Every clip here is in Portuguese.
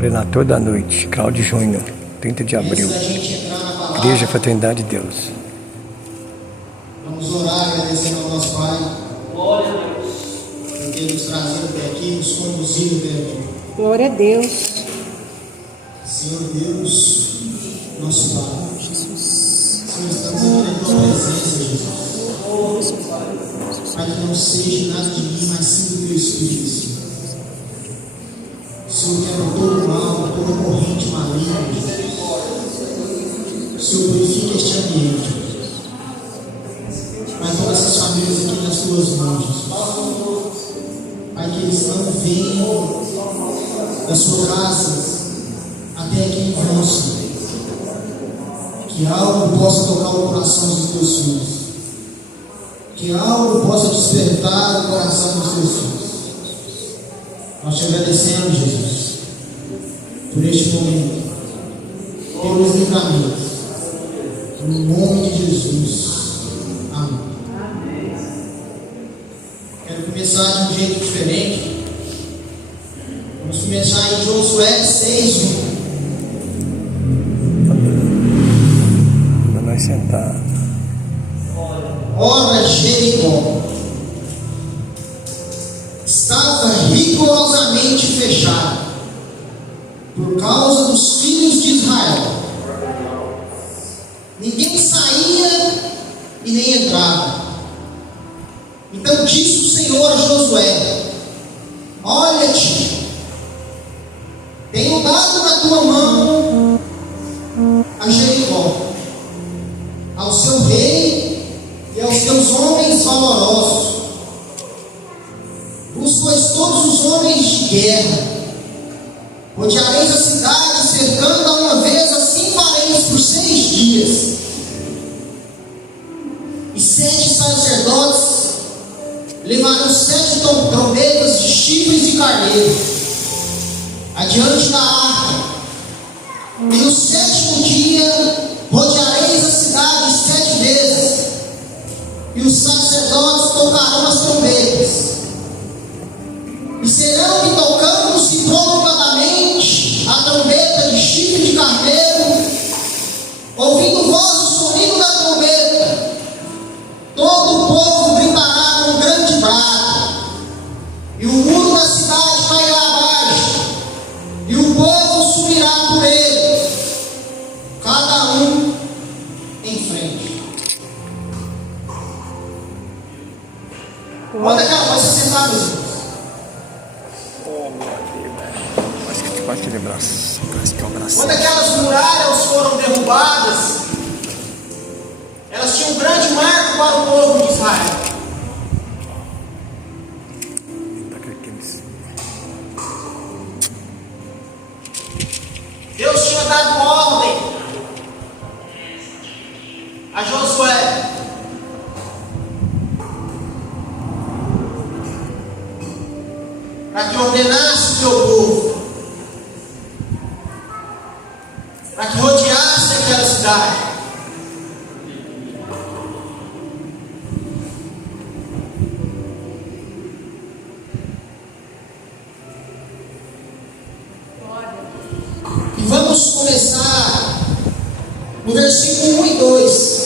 Prenator da Noite, Cláudio Júnior, 30 de abril. Igreja Fraternidade de Deus. Vamos orar agradecendo ao nosso Pai. Glória a Deus. Por ter nos trazido até aqui, nos conduzido até aqui. Glória a Deus. Senhor Deus, nosso Pai. Senhor, estamos aqui na tua presença, Jesus. Pai, que não seja nada de mim, mas sim do teu Espírito, Senhor. O Senhor quebra todo o mal, toda corrente maligna, Jesus. O Senhor purifica este ambiente, Jesus. Pai, todas essas famílias aqui nas tuas mãos, Jesus. Pai, que eles não venham da sua casa até aqui em vão, Senhor. Que algo possa tocar o coração dos teus filhos. Que algo possa despertar o coração dos teus filhos. Nós te agradecemos, Jesus, por este momento, pelos livramentos. No nome de Jesus. Amém. Quero começar de um jeito diferente. Vamos começar em Josué 6:1. Para nós sentar. Ora, Jericó estava rigorosamente fechada por causa dos filhos de Israel. Ninguém saía e nem entrava. Então disse o Senhor a Josué: olha-te, tenho dado na tua mão a Jericó, ao seu rei e aos teus homens valorosos. Vos, pois, todos os homens de guerra, rodeareis a cidade, cercando-a uma vez, assim fareis por 6 dias. E 7 sacerdotes levarão 7 trombetas de chifres de carneiro adiante da arca. E no 7º dia rodeareis a cidade 7 vezes, e os sacerdotes tocarão as trombetas. E serão que, tocando-se prolongadamente a trombeta de chifre de carneiro, ouvindo voz do sonido da trombeta, todo o povo gritará com um grande brado, e o muro da cidade cairá abaixo, e o povo subirá por ele, cada um em frente. Quando aquela voz se sentar, meus irmãos? Pode aquele braço. Parece que é um braço. Quando aquelas muralhas foram derrubadas, elas tinham um grande marco para o povo de Israel. Deus tinha dado ordem a Josué para que ordenasse o teu povo, para que rodeasse aquela cidade. E vamos começar no versículo 1 e 2.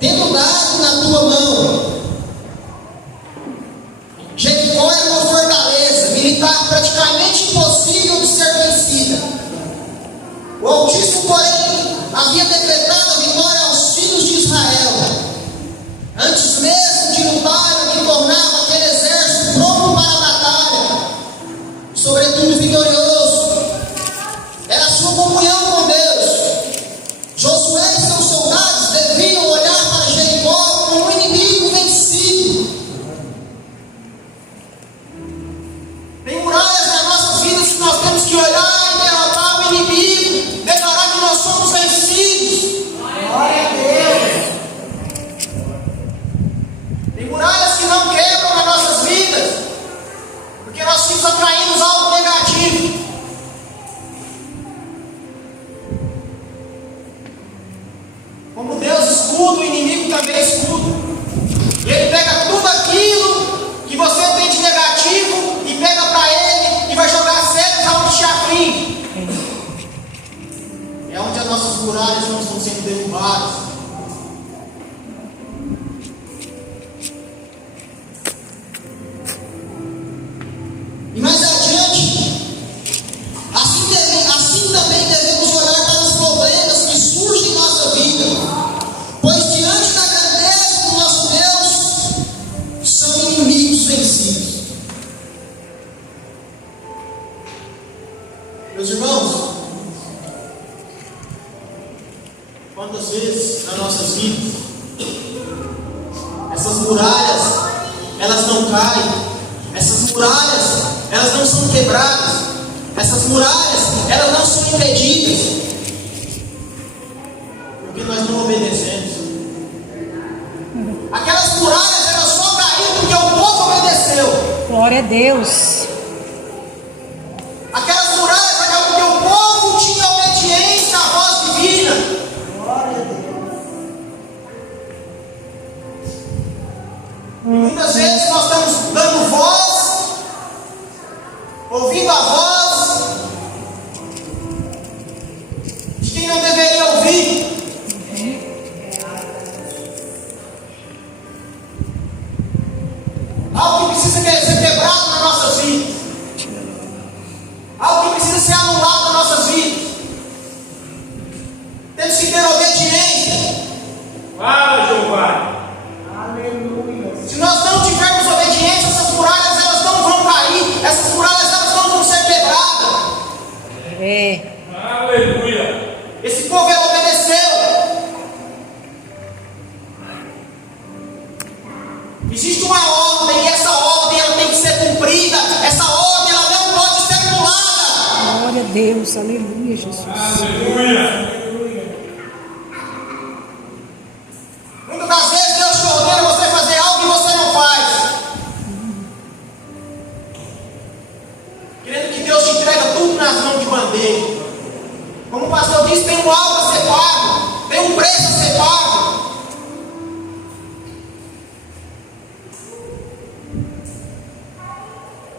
Tendo dado na tua mão, Jericó é uma fortaleza militar praticamente impossível de ser vencida. O Altíssimo, porém, havia decretado a vitória aos filhos de Israel. Antes mesmo de lutar, que tornava aquele exército pronto para a batalha, sobretudo vitorioso, era a sua comunhão com Deus. Josué e seus soldados deviam olhar para Jericó como um inimigo vencido. Tem muralhas na nossa vida que nós temos que olhar e derrotar o inimigo, declarar que nós somos vencidos. Glória a Deus. Meus irmãos, quantas vezes nas nossas vidas essas muralhas elas não caem, essas muralhas elas não são quebradas, essas muralhas elas não são impedidas, porque nós não obedecemos. Aquelas muralhas elas só caíram porque o povo obedeceu. Glória a Deus. Aquelas muralhas caíram porque o povo tinha obediência à voz divina. Glória a Deus. Muitas vezes nós estamos dando voz, ouvindo a voz de quem não deveria ouvir. Algo que precisa ser quebrado nas nossas vidas. Algo que precisa ser anulado nas nossas vidas. Temos que ter obediência. Fala, Jeová. Se nós não tivermos obediência, essas muralhas elas não vão cair. Essas muralhas elas não vão ser quebradas. Aleluia. Esse povo ele obedeceu. Existe uma ordem e essa ordem ela tem que ser cumprida. Essa ordem ela não pode ser anulada. Glória a Deus. Aleluia, Jesus. Aleluia. Muitas das vezes Deus te ordena você fazer algo e você não faz. Querendo que Deus te entregue tudo nas mãos de bandeja. Como o pastor disse, tem um alvo a ser pago, tem um preço a ser pago.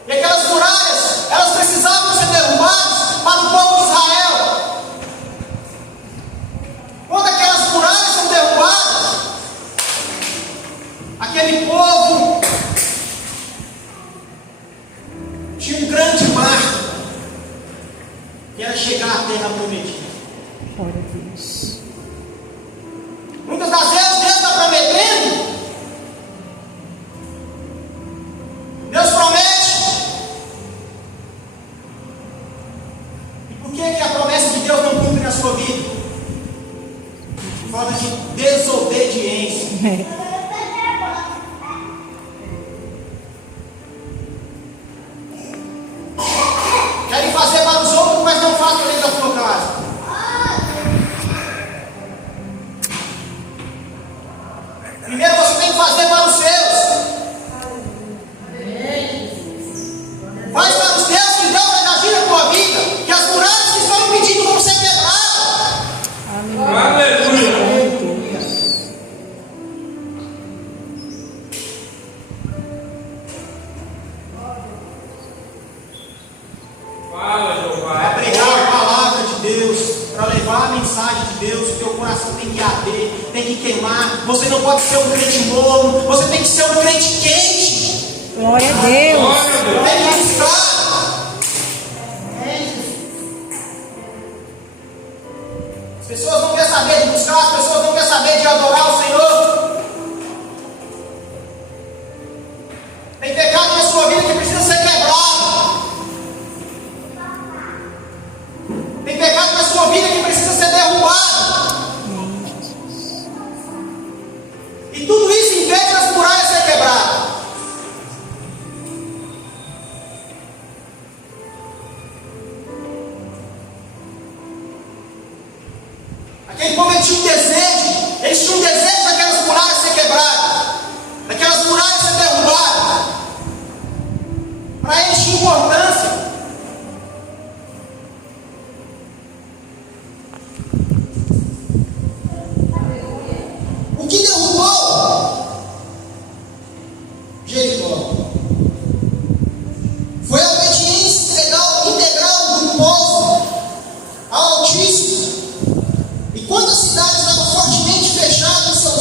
E aquelas muralhas, elas precisavam ser derrubadas para o povo de Israel. Quando aquelas muralhas são derrubadas, aquele povo tinha um grande marco, que era chegar à terra prometida. Glória a Deus. Muitas das vezes Deus está prometendo, Deus promete. E por que a promessa de Deus não cumpre na sua vida? Por falta de desobediência. Querem fazer para os outros, mas não fazem dentro da sua casa. Primeiro você tem que fazer para os seus. Faz para os teus que Deus vai agir na tua vida, que as muralhas que estão impedindo vão ser quebradas. Aleluia. Fala, Jeová. Para pregar a palavra de Deus, para levar a mensagem de Deus, o teu coração tem que arder, tem que queimar. Você não pode ser um crente morno, você tem que ser um crente quente. Glória a Deus. Tem que buscar. As pessoas não querem saber de buscar, as pessoas não querem saber de adorar o Senhor. Tem pecado na sua vida que precisa ser quebrado. Tem pecado na sua vida que precisa ser derrubado. E tudo isso impede as muralhas ser quebradas. Aquele povo tinha um desejo, eles tinham um desejo daquelas muralhas ser quebradas, daquelas muralhas ser derrubadas. Para eles tinha importância. O que derrubou Jericó foi a obediência integral do povo ao Altíssimo. E quando a cidade estava fortemente fechada em seu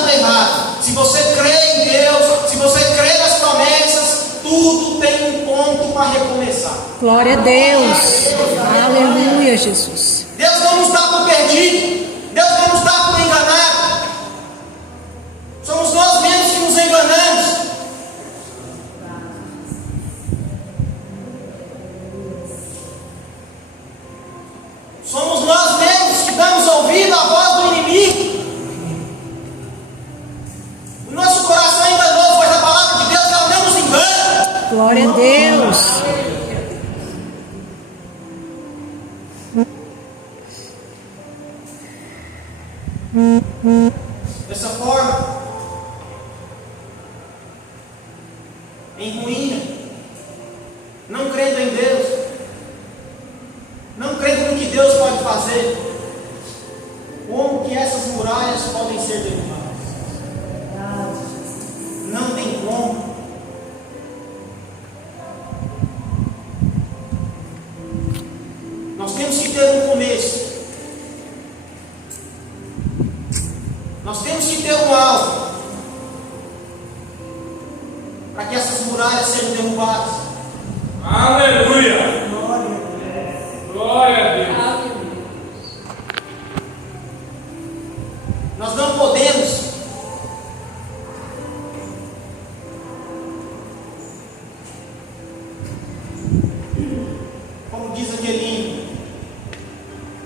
dando errado. Se você crê em Deus, se você crê nas promessas, tudo tem um ponto para recomeçar. Glória a Deus. Aleluia, Jesus. Deus não nos dá por perdido. Deus não nos dá por enganado. Somos nós mesmos que nos enganamos. Somos nós mesmos que damos ouvido à voz do inimigo. O nosso coração é enganoso, pois a palavra de Deus ela não nos engana. Glória a Deus. Dessa forma, em ruína, não crendo em Deus, não crendo no que Deus pode fazer, como que essas muralhas podem ser derrubadas? Não tem como. Nós temos que ter um começo. Nós temos que ter um alvo para que essas muralhas sejam derrubadas. Aleluia. Glória a Deus. Nós não podemos como diz aquele hino,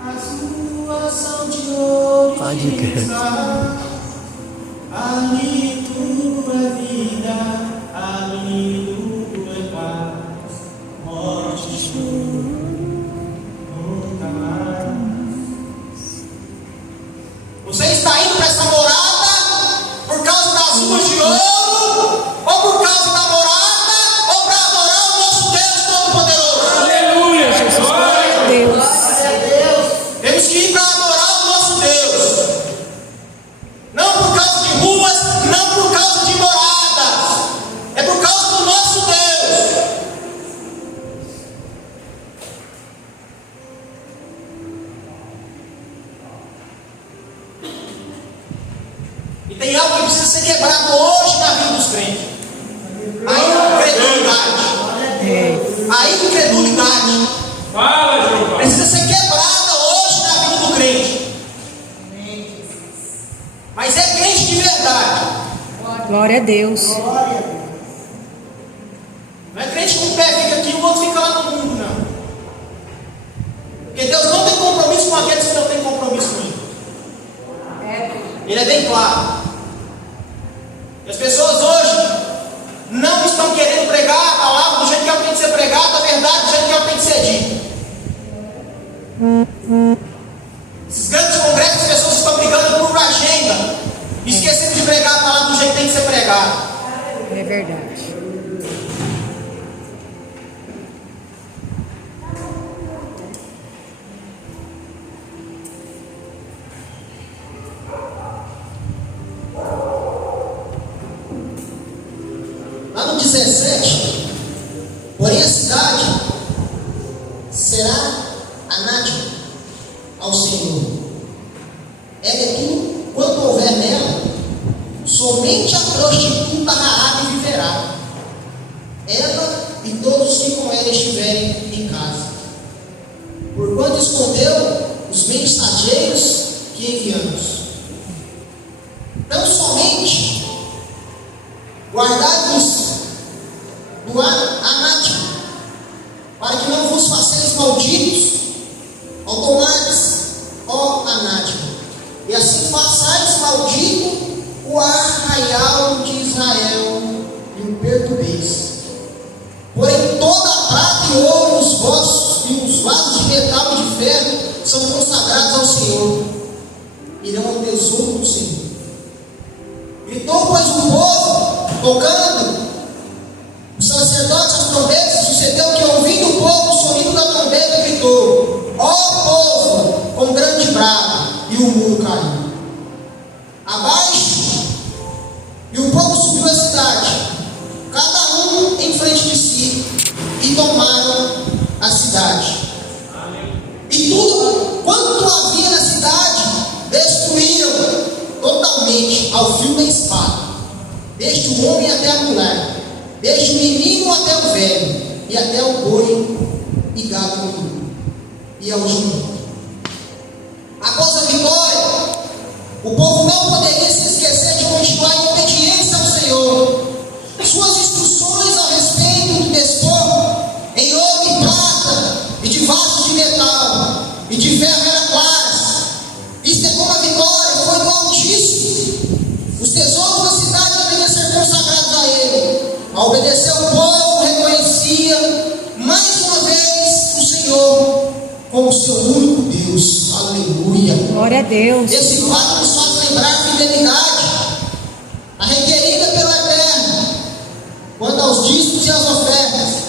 as ruas são de ouro e de cristal, ali tudo é vida, ali tudo é paz, morte e choro, nunca mais. Você está indo para essa morada por causa das ruas de ouro, ou por causa da morada, ou para adorar o nosso Deus Todo-Poderoso? Aleluia. Jesus, glória a Deus. Temos que ir para adorar o nosso Deus. Não por causa de ruas, não por causa de moradas. É por causa do nosso Deus. E tem algo que precisa ser quebrado hoje na vida dos crentes. A incredulidade. A incredulidade Fala, Jeová. precisa ser quebrada hoje na vida do crente. Mas é crente de verdade. Glória a Deus. Não é crente com o pé fica aqui e o outro fica lá no mundo, não. Porque Deus não tem compromisso com aqueles que não têm compromisso com Ele. Ele é bem claro. E as pessoas hoje não estão querendo pregar a palavra do jeito que ela tem que ser pregada, a verdade do jeito que ela tem que ser dita. Esses grandes congressos, as pessoas estão brigando por agenda, esquecendo de pregar a palavra do jeito que tem que ser pregada. É verdade. Lá no 17, porém a cidade será anátema ao Senhor. É de tudo quanto houver nela, somente a prostituta Raabe viverá, ela e todos os que com ela estiverem em casa, porquanto escondeu os mensageiros que enviamos. Tão somente guardai-vos do anátema, para que não vos façais malditos ao tomardes, ó anátema, e assim façais maldito o arraial de Israel e o perturbeis. Porém toda a prata e ouro, os vossos e os vasos de metal e de ferro são consagrados ao Senhor, irão ao tesouro do Senhor. Gritou, pois, o povo, tocando os sacerdotes as trombetas. Sucedeu que, ouvindo o povo o sonido da trombeta, gritou: ó povo, com grande brado, e o muro caiu abaixo, e o povo subiu a cidade, cada um em frente de si, e tomaram a cidade. E tudo quanto havia na cidade destruíram totalmente. igualmente ao fio da espada, desde o homem até a mulher, desde o menino até o velho, e até o boi e gado menino, e ao jumento. Após a vitória, o povo não poderia se esquecer de continuar em obediência ao Senhor. Suas instruções a respeito do despojo em ouro e prata, e de vasos de metal, e de ferro eram claras. Isto é como a vitória foi do Altíssimo. Os tesouros da cidade deveriam ser consagrados a Ele. Ao obedecer o povo, reconhecia mais uma vez o Senhor como seu único Deus. Aleluia. Glória a Deus. Esse fato nos faz lembrar a fidelidade, a requerida pelo Eterno, quanto aos dízimos e às ofertas.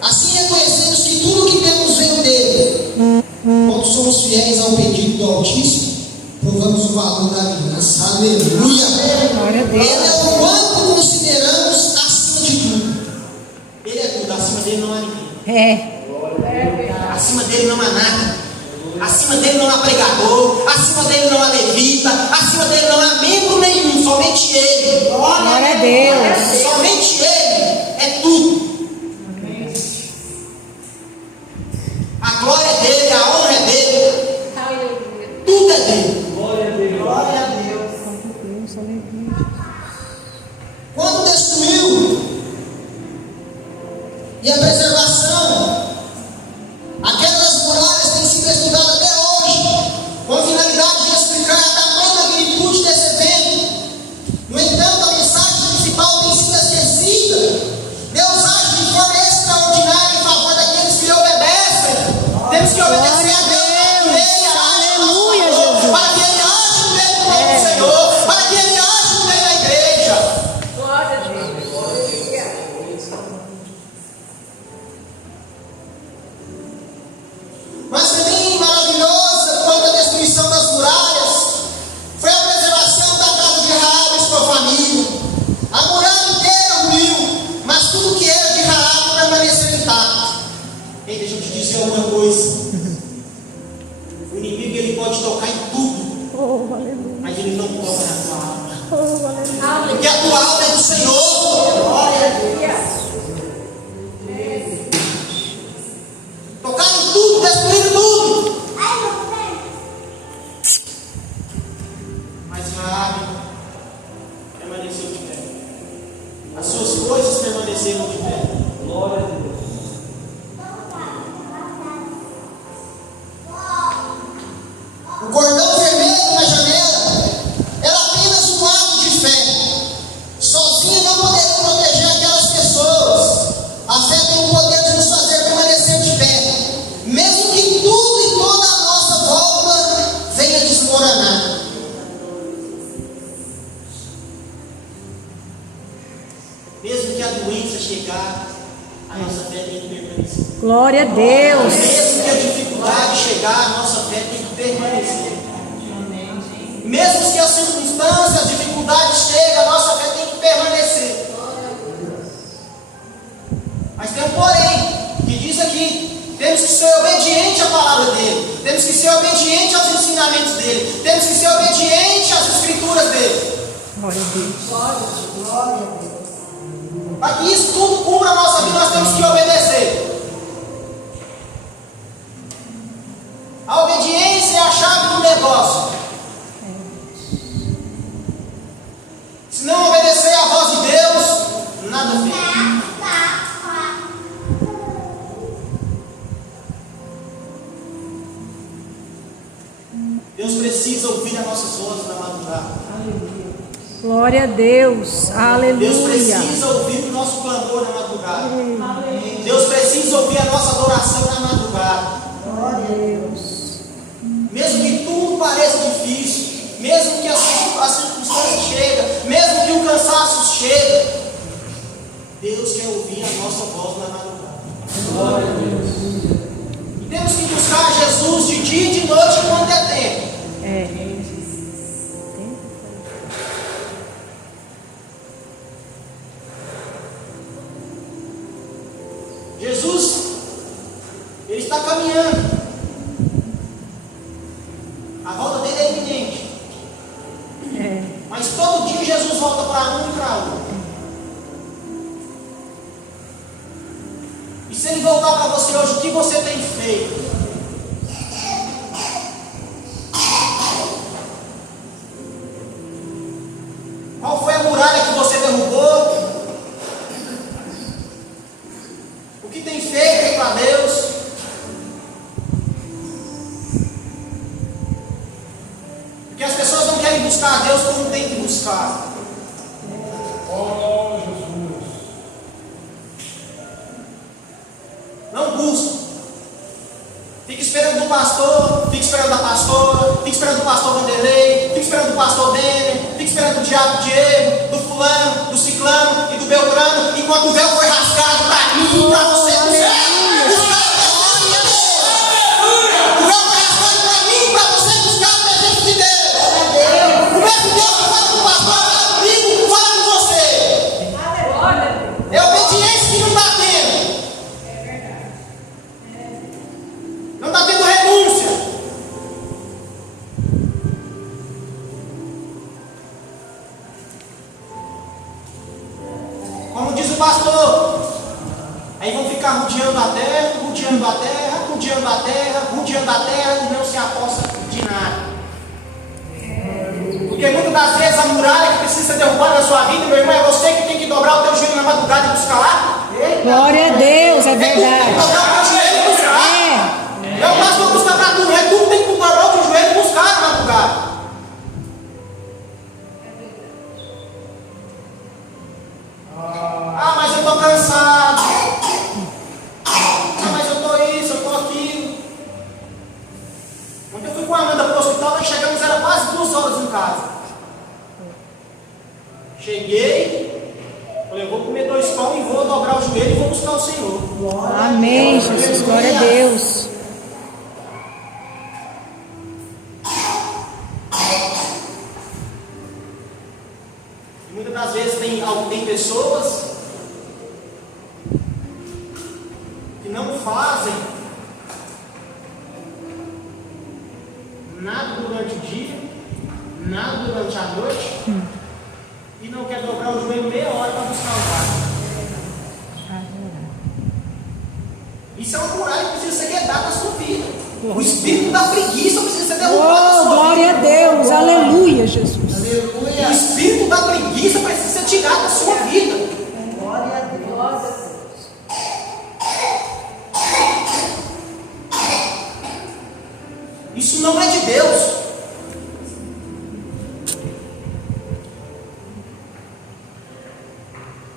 Assim reconhecemos que tudo que temos vem dele. Quando somos fiéis ao pedido do Altíssimo, provamos o valor da aliança. Aleluia. Glória a Deus. Ele é o quanto consideramos acima de tudo. Ele é tudo, acima dele não há ninguém. Acima dele não há nada. Acima dele não há pregador. Acima dele não há levita. Acima dele não há membro nenhum. Somente ele. Glória a Deus. Somente ele é tudo. A glória é dele, a honra é dele. Tudo é dele. Glória a Deus. Quando destruiu e a preservação, a queda das muralhas tem sido estudada até hoje, com a finalidade de explicar a tamanha magnitude desse evento. No entanto, a mensagem principal tem sido esquecida. Deus age de forma extraordinária em favor daqueles que lhe obedecem. Temos que obedecer a Deus Aleluia, Jesus. para que Ele age no meio do povo do Senhor, para que Ele age no meio da igreja. Mas também maravilhosa quanto à destruição das muralhas foi a preservação da casa de Raabe e sua família. A muralha inteira ruiu, mas tudo que era de Raabe permaneceu intacto. Ei, deixa eu te dizer alguma coisa. O inimigo ele pode tocar em tudo, mas ele não toca na tua alma. Porque a tua alma é do Senhor. Glória a Deus. Tocar em tudo, destruir tudo. Mas Raabe permaneceu de pé. As suas coisas permaneceram de pé. Glória a Deus. O cordão vermelho na janela era apenas um ato de fé. Sozinho não poderia proteger aquelas pessoas. A fé tem o poder de nos fazer permanecer de pé, mesmo que tudo e toda a nossa volta venha desmoronar. Mesmo que a doença chegar, a nossa fé tem que permanecer. Glória a Deus. Mesmo que a dificuldade chegar, a nossa fé tem que permanecer. Mesmo que as circunstâncias, as dificuldades cheguem, a nossa fé tem que permanecer. Mas tem um porém, que diz aqui: temos que ser obedientes à palavra dele, temos que ser obedientes aos ensinamentos dele, temos que ser obedientes às escrituras dele. Glória a Deus. Para que isso tudo cumpra a nossa vida, nós temos que obedecer. A obediência é a chave do negócio. Se não obedecer à voz de Deus, nada feito. Deus precisa ouvir as nossas vozes na madrugada. Glória a Deus. Deus Aleluia. precisa ouvir o nosso clamor na madrugada. Deus precisa ouvir a nossa adoração na madrugada. Glória a Deus. Mesmo que tudo pareça difícil, mesmo que as circunstâncias cheguem, mesmo que o cansaço chegue, Deus quer ouvir a nossa voz na madrugada. Glória a Deus. E temos que buscar Jesus de dia e de noite quando é tempo. Jesus, ele está caminhando. A volta dele é iminente. Mas todo dia Jesus volta para um e para outro. E se ele voltar para você hoje, o que você tem feito? Qual foi a muralha que você derrubou? O que tem feito para Deus? Porque as pessoas não querem buscar a Deus como tem que buscar. Oh, Jesus. Não busca. Fica esperando do pastor, fica esperando da pastora, fica esperando do pastor Vanderlei, fica esperando do pastor Denner, fica esperando do diabo Diego, do fulano, do ciclano e do beltrano, enquanto o véu foi rasgado para mim e para você. O véu foi rasgado para mim e para você buscar a presença de Deus. O mesmo Deus que fala com o pastor, fala comigo, fala com você. É obediência que não está tendo. Não está tendo renúncia. Como diz o pastor, aí vão ficar rodeando a terra, rodeando a terra, rodeando a terra, rodeando a terra e não se aposta de nada. Porque muitas das vezes a muralha que precisa ser derrubada na sua vida, meu irmão, é você que tem que dobrar o teu joelho na madrugada e buscar lá. Glória a Deus, é verdade. Dobrar o teu joelho e buscar. É o pastor buscar para tu, não é tu que tem que dobrar o teu joelho e buscar na madrugada. Ah, mas eu estou cansado. Ah, mas eu estou isso, eu estou aquilo. Quando eu fui com a Amanda para o hospital, nós chegamos, era quase 2 horas em casa. Cheguei, falei, eu vou comer 2 pão e vou dobrar o joelho e vou buscar o Senhor. Amém, Jesus. Glória a Deus. E muitas das vezes tem pessoas que não fazem nada durante o dia, nada durante a noite, e não quer dobrar o joelho meia hora para buscar o Pai. Isso é uma muralha que precisa ser quebrada na sua vida. O espírito da preguiça precisa ser derrubado na Oh, sua glória a vida. Deus. Aleluia, Jesus. O espírito da preguiça precisa ser tirado da sua vida. Isso não é de Deus.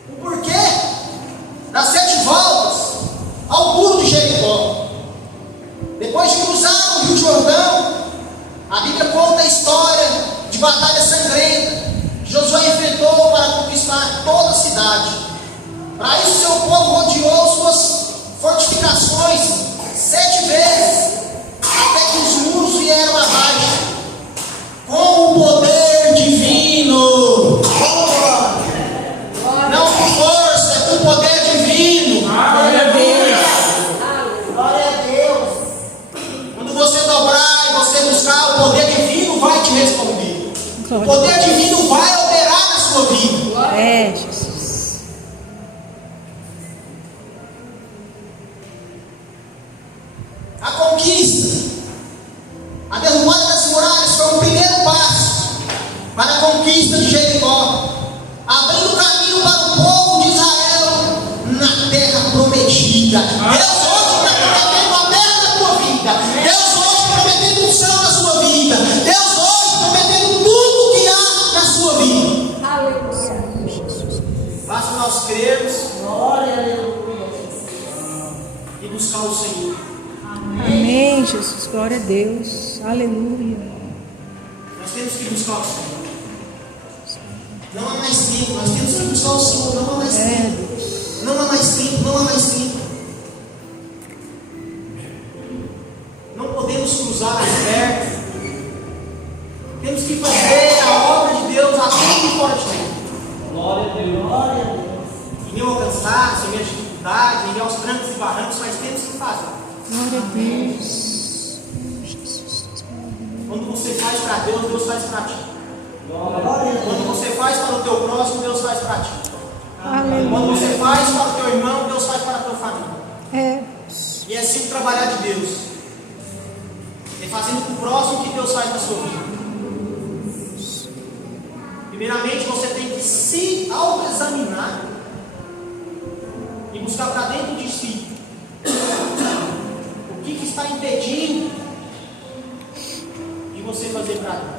O porquê das 7 voltas ao muro de Jericó. Depois de cruzar o Rio Jordão, a Bíblia conta a história de batalha sangrenta que Josué enfrentou para conquistar toda a cidade. Para isso, seu povo rodeou suas fortificações 7 vezes, até que os muros vieram abaixo, com o poder divino. Não com força, é com poder divino. Glória a Deus. Glória a Deus. Quando você dobrar e você buscar, o poder divino vai te responder. O poder divino vai operar na sua vida. É, Jesus. A conquista, a derrubada das muralhas foi o primeiro passo para a conquista de Jericó, abrindo caminho para o povo de Israel na terra prometida. Deus hoje está prometendo a terra da tua vida. Deus hoje prometendo o céu na sua vida. Deus hoje prometendo tudo que há na sua vida. Basta nós crermos e buscar o Senhor. Amém, Jesus. Glória a Deus. Aleluia. Nós temos que buscar o Senhor. Não há mais tempo. Nós temos que buscar o Senhor. Não há mais tempo. Não há mais tempo. Não há mais tempo. Não podemos cruzar as pernas. Temos que fazer a obra de Deus a tempo e fora de tempo. Glória a Deus. Glória a Deus. Em meio ao cansaço, em meio à dificuldade, em meio aos trancos e barrancos, mas temos que fazer. Glória a Deus. Quando você faz para Deus, Deus faz para ti. Quando você faz para o teu próximo, Deus faz para ti. Aleluia. Quando você faz para o teu irmão, Deus faz para a tua família. É. E é assim o trabalhar de Deus. É fazendo com o próximo que Deus faz na sua vida. Primeiramente, você tem que se autoexaminar e buscar para dentro de si o que está impedindo de você fazer para Deus.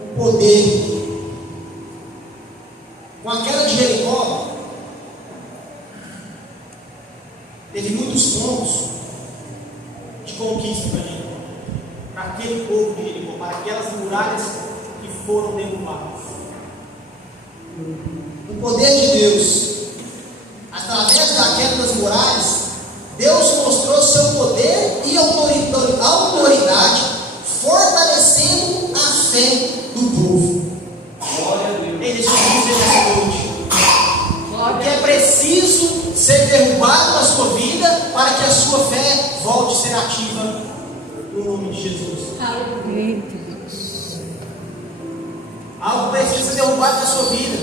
O poder com a queda de Jericó teve muitos pontos de conquista para aquele povo de Jericó, para aquelas muralhas que foram derrubadas. O poder de Deus, através da queda das muralhas, Deus mostrou seu poder e autoridade, fortalecendo a fé do povo. Ei, deixa eu dizer nessa noite, porque é preciso ser derrubado na sua vida para que a sua fé volte a ser ativa no nome de Jesus. Eita, Deus. Algo precisa ser derrubado na sua vida.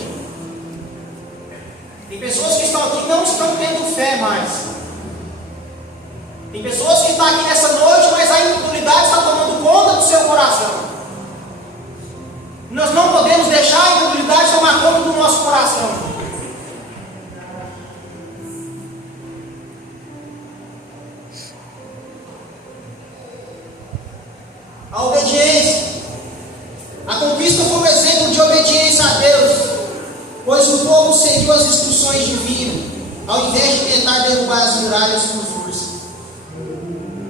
Tem pessoas que estão aqui que não estão tendo fé mais. Tem pessoas que estão aqui nessa noite, mas a incredulidade está tomando conta do seu coração. Nós não podemos deixar a incredulidade tomar conta do nosso coração. A obediência. A conquista foi um exemplo de obediência a Deus, pois o povo seguiu as instruções divinas, ao invés de tentar derrubar as muralhas por força.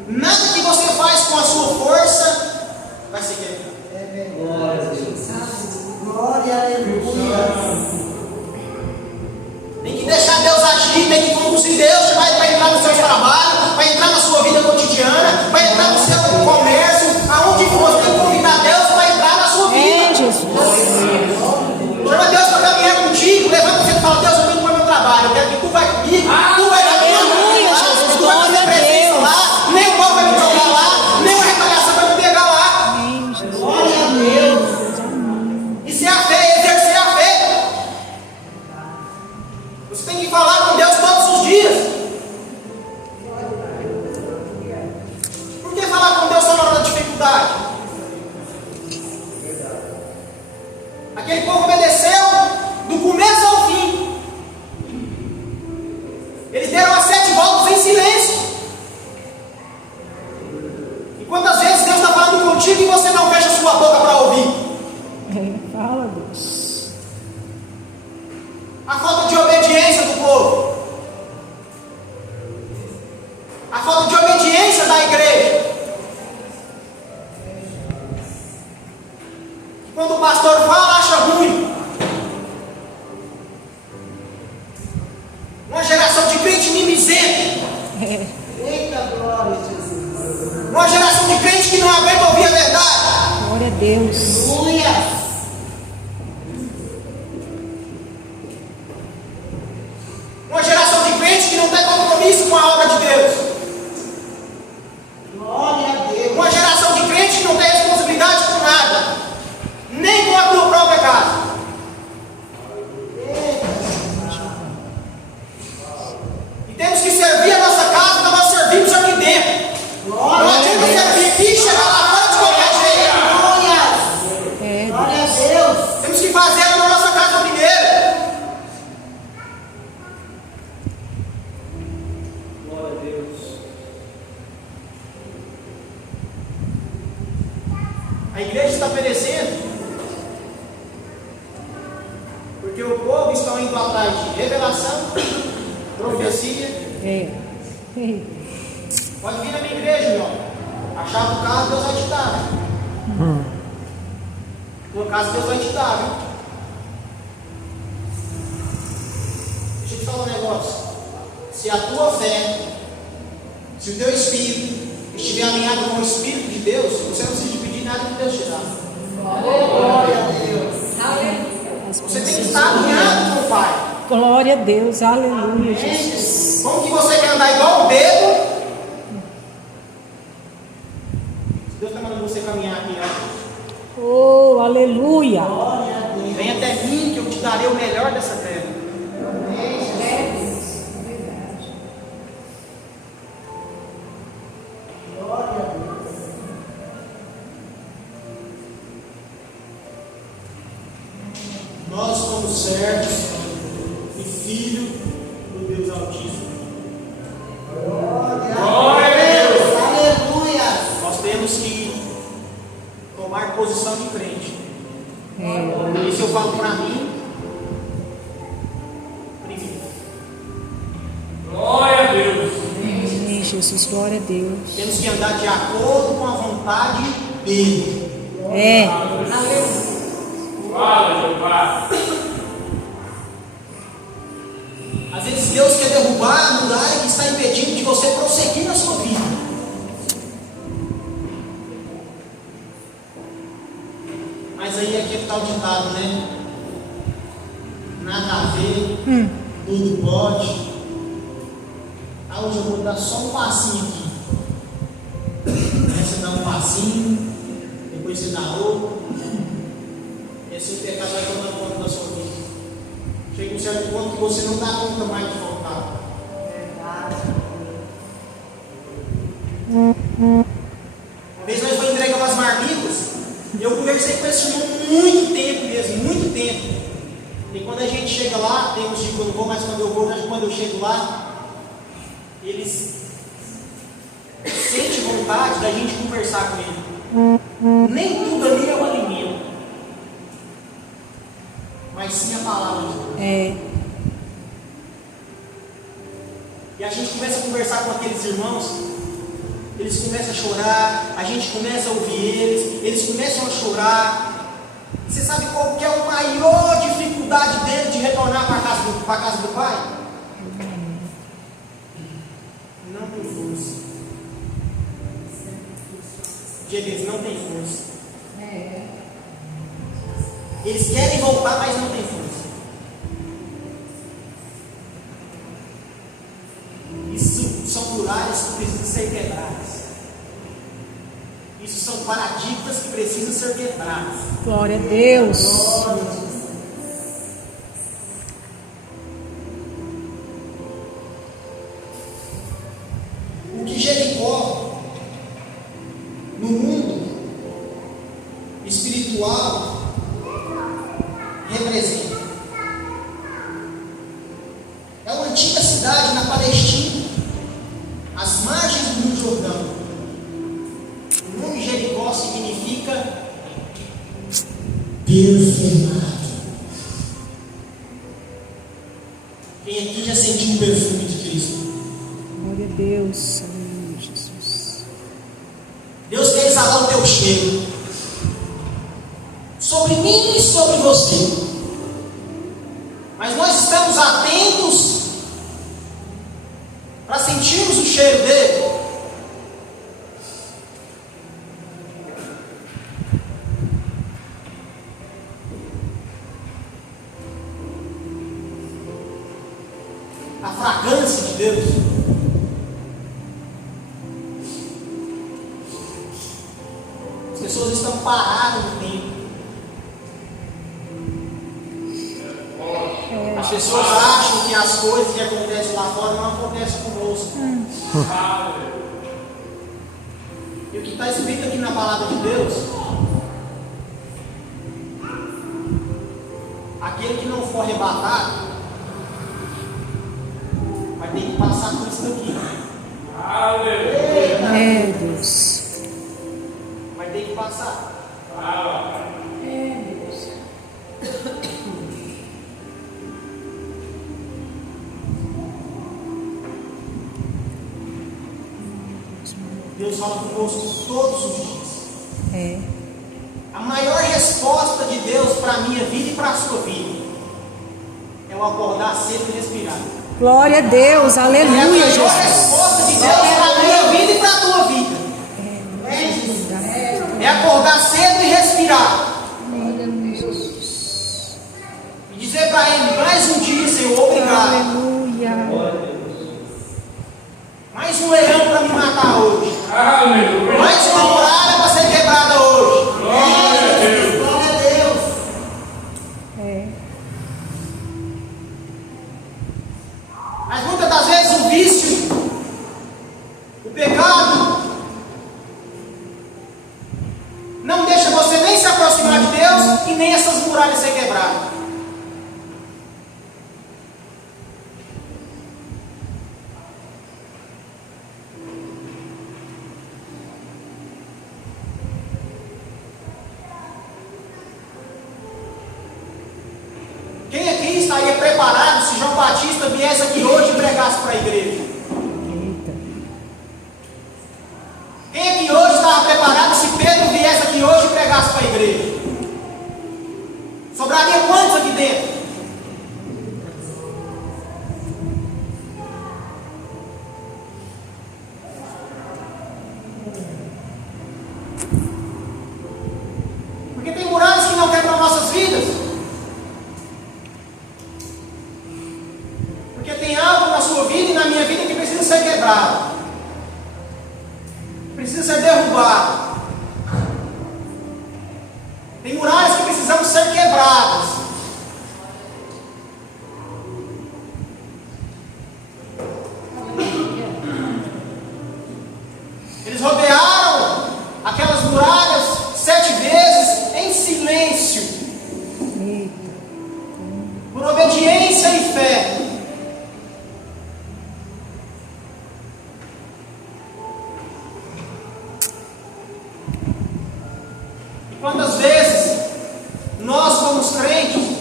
Nada que você faz com a sua força vai ser quebrado. Glória a Deus. Glória a Deus. Tem que deixar Deus agir, tem que conduzir Deus para entrar no seu trabalho, para entrar na sua vida cotidiana, para entrar no seu comércio, aonde for, tem que convidar Deus para entrar na sua vida. É, Jesus. Chama Deus para caminhar contigo, levanta você e fala: Deus, eu venho para o meu trabalho, eu quero que tu vai comigo, tu vai Aleluia, Jesus, tu vai fazer glória a presença Deus. lá, nem o mal vai me jogar lá, nem a retaliação vai me pegar lá. Amém, Jesus. Glória a Deus. Isso é a fé, exercer a fé. Você tem que falar com Deus todos os dias. Por que falar com Deus só na hora da dificuldade? Aquele povo obedeceu do começo ao fim. Eles deram as 7 voltas em silêncio. E quantas vezes Deus está falando contigo e você não fecha a sua boca para ouvir? É, fala, Deus. A falta de obediência do povo. A falta de obediência da igreja. Quando o pastor fala, acha ruim. Uma geração de crente mimizento. Eita glória, Jesus. Uma geração de crente que não aguenta ouvir a verdade. Glória a Deus. Aleluia. Uma geração de crente que não tem compromisso com a obra de Deus. Glória a Deus. Uma geração de crente que não tem responsabilidade com nada. Nem com a tua própria casa. E temos que servir a nossa casa, porque nós servimos aqui dentro. Não adianta servir aqui e chegar lá fora de qualquer jeito. Glória. É, Glória a Deus. Temos que fazer ela na nossa casa primeiro. Glória a Deus. A igreja está perecendo porque o povo está indo atrás de revelação, profecia. é. É. Pode vir na minha igreja, irmão. Achar o carro, Deus vai te dar. Tua casa, Deus vai te dar, viu? Deixa eu te falar um negócio. Se a tua fé, se o teu espírito estiver alinhado com o Espírito de Deus, você não precisa pedir nada que Deus te dá. Glória a Deus. As Você tem que pessoas- estar alinhado com o Pai. Glória a Deus, aleluia, Jesus. Como que você quer andar igual o bebo? Deus está mandando você caminhar aqui, ó. Oh, aleluia. Vem até mim que eu te darei o melhor dessa terra. Nós somos servos e filho do Deus Altíssimo. Glória a Deus! Aleluia. Nós temos que tomar posição de crente. Isso eu falo para mim. Primeiro. Glória a Deus! Amém, Jesus, glória a Deus. Temos que andar de acordo com a vontade dele. É. Fala, Jeová. Às vezes Deus quer derrubar a muralha que está impedindo de você prosseguir na sua vida. Mas aí aqui está o ditado, né? Nada a ver, tudo pode. Ah, hoje eu vou dar só um passinho aqui. Aí você dá um passinho, depois você dá outro. E assim o pecado vai tomando conta da sua vida. Chega um certo ponto que você não dá conta mais de voltar. Uma vez nós fomos entregar umas marmitas. Eu conversei com esse irmão muito tempo mesmo, muito tempo. E quando a gente chega lá, tem uns dias que eu não vou, mas quando eu vou, quando eu chego lá, eles sentem vontade da gente conversar com ele. Nem tudo ali é o alimento, mas sim a palavra de Deus. É. E a gente começa a conversar com aqueles irmãos, eles começam a chorar, a gente começa a ouvir eles começam a chorar. Você sabe qual que é a maior dificuldade dele de retornar para a casa do Pai? Não tem força. Eles não têm força. Eles querem voltar, mas não têm força. Isso são muralhas que precisam ser quebradas. Isso são paradigmas que precisam ser quebrados. Glória a Deus. O que Jericó, no mundo espiritual, representa é uma antiga cidade na Palestina, às margens do Rio Jordão. O nome Jericó significa perfumado. Quem aqui já sentiu o perfume de Cristo? Glória a Deus. Aleluia, Jesus. Deus quer exalar o teu cheiro sobre mim e sobre você. Mas nós estamos atentos para sentirmos o cheiro dele. A fragrância de Deus. As pessoas estão paradas no tempo. As pessoas acham que as coisas que acontecem lá fora não acontecem conosco. E o que está escrito aqui na palavra de Deus: aquele que não for arrebatado vai ter que passar por isso daqui. É, Deus. Vai ter que passar. Deus fala conosco todos os dias. É. A maior resposta de Deus para a minha vida e para a sua vida é o acordar cedo e respirar. Glória a Deus. É a Aleluia, maior Jesus. resposta de Deus para a minha vida e para a tua vida. É acordar cedo e respirar. E dizer para ele: vai Mais um dia, Senhor, obrigado. Aleluia. Mais um leão para me matar hoje. Aleluia. Mais uma muralha para ser quebrada hoje. Glória a Deus. Glória a Deus. É. Mas muitas das vezes o vício, o pecado, não deixa você nem se aproximar de Deus e nem essas muralhas ser quebradas. Quem aqui estaria preparado se João Batista viesse aqui hoje e pregasse para a igreja? Eita. Quem aqui hoje estava preparado se Pedro viesse aqui hoje e pregasse para a igreja? Sobraria quantos aqui dentro? Porque tem muralhas que não quebram nossas vidas. Porque tem algo na sua vida e na minha vida que precisa ser quebrado. Precisa ser derrubado. Tem muralhas que precisam ser quebradas. Eles rodearam aquelas muralhas 7 vezes em silêncio, por obediência e fé. E quantas vezes nós, como crentes,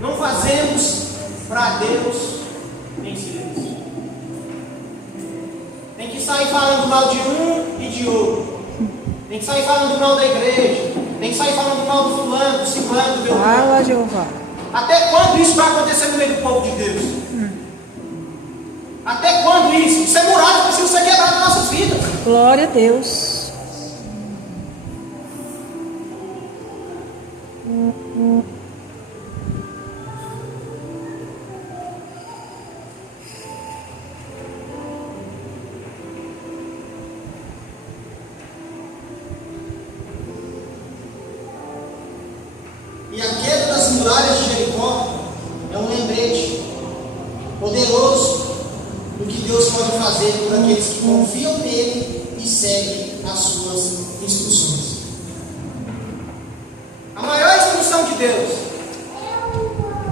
não fazemos para Deus em silêncio? Tem que sair falando mal de um e de outro. Tem que sair falando mal da igreja. Tem que sair falando mal do fulano, do ciclano, do meu Fala, Jeová. Até quando isso vai acontecer no meio do povo de Deus? Até quando isso? Isso é muralha que precisa ser quebrado nas nossas vidas. Glória a Deus. E a queda das muralhas de Jericó é um lembrete poderoso do que Deus pode fazer por aqueles que confiam nele e seguem as suas instruções. A maior instrução de Deus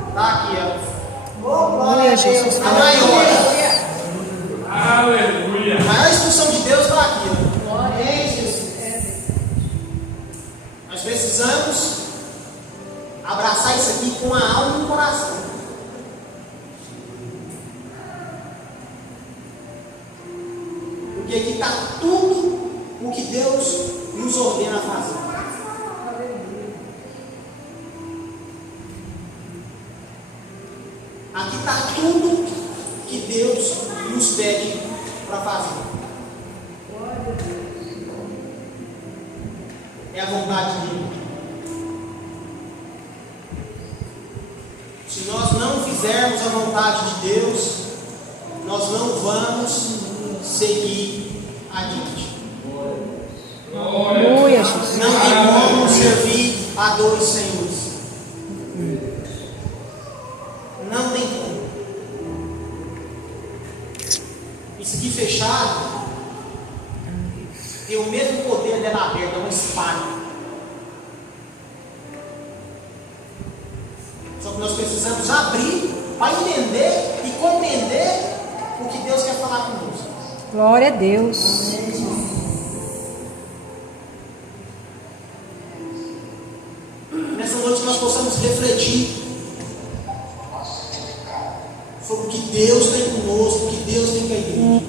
está aqui, ó. Glória a Jesus. A maior. Aleluia. A maior instrução de Deus está aqui, ó. Nós precisamos abraçar isso aqui com a alma e o coração. Porque aqui está tudo o que Deus nos ordena a fazer. Aqui está tudo que Deus nos pede para fazer. É a vontade dele. Se nós não fizermos a vontade de Deus, nós não vamos seguir adiante. Aleluia, Jesus. Não tem como servir a 2 senhores. Não tem como. Isso aqui fechado tem o mesmo poder dela aberta, é uma espada. Só que nós precisamos abrir para entender e compreender o que Deus quer falar conosco. Glória a Deus. Nessa noite nós possamos refletir sobre o que Deus tem conosco, o que Deus tem com a igreja.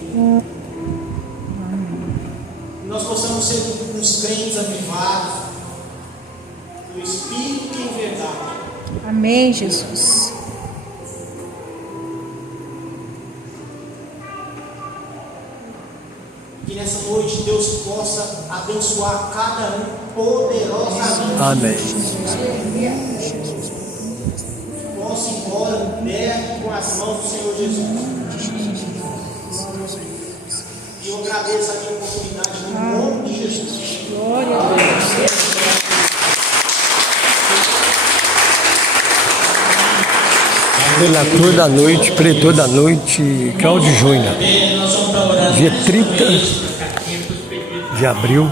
E nós possamos ser uns crentes avivados no Espírito e em verdade. Amém, Jesus. Que nessa noite Deus possa abençoar cada um poderosamente. Amém. Vamos embora, perto com as mãos do Senhor Jesus. E eu agradeço a minha oportunidade no nome de Jesus. Glória a Deus. Relator da noite, pretor da noite, Cláudio Júnior. Dia 30 de abril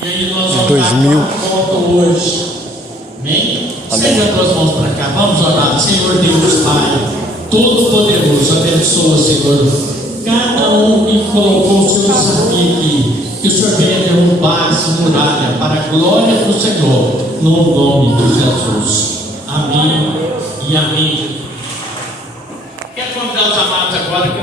de 2000. Hoje. Amém? Estenda as tuas mãos para cá. Vamos orar. Senhor Deus, Pai, Todo-Poderoso, abençoa, Senhor, cada um que colocou o seu desafio aqui. Que o Senhor venha derrubar essa muralha para a glória do Senhor, no nome de Jesus. Amém e amém. Quer convidar os amados agora que